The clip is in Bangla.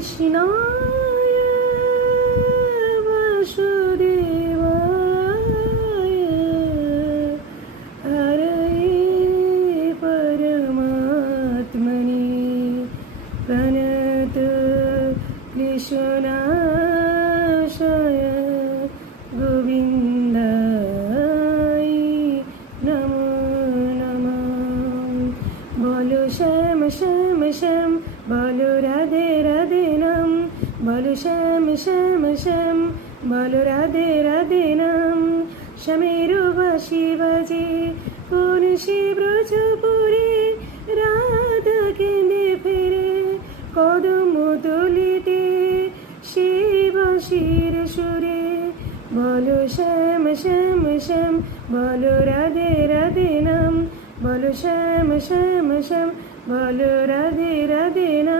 কৃষ্ণায় বাসুদেবায় হরয়ে পরমাত্মনে প্রণত কৃষ্ণাশয় গোবিন্দায় নমো নমঃ। বলো শ্যাম শ্যাম শ্যাম, বলো রাধে রাধে নাম, বলো শ্যাম শ্যাম শ্যাম, বলো রাধে রাধে নাম। শ্যামের বাঁশি বাজে কোন সে ব্রজপুরে, রাধা কেঁদে ফেরে কদম তলিতে সেই বাঁশির সুরে। বলো শ্যাম শ্যাম শ্যাম, বলো রাধে রাধে নাম, বলো শ্যাম শ্যাম শ্যাম, বলো রাধে রাধে নাম।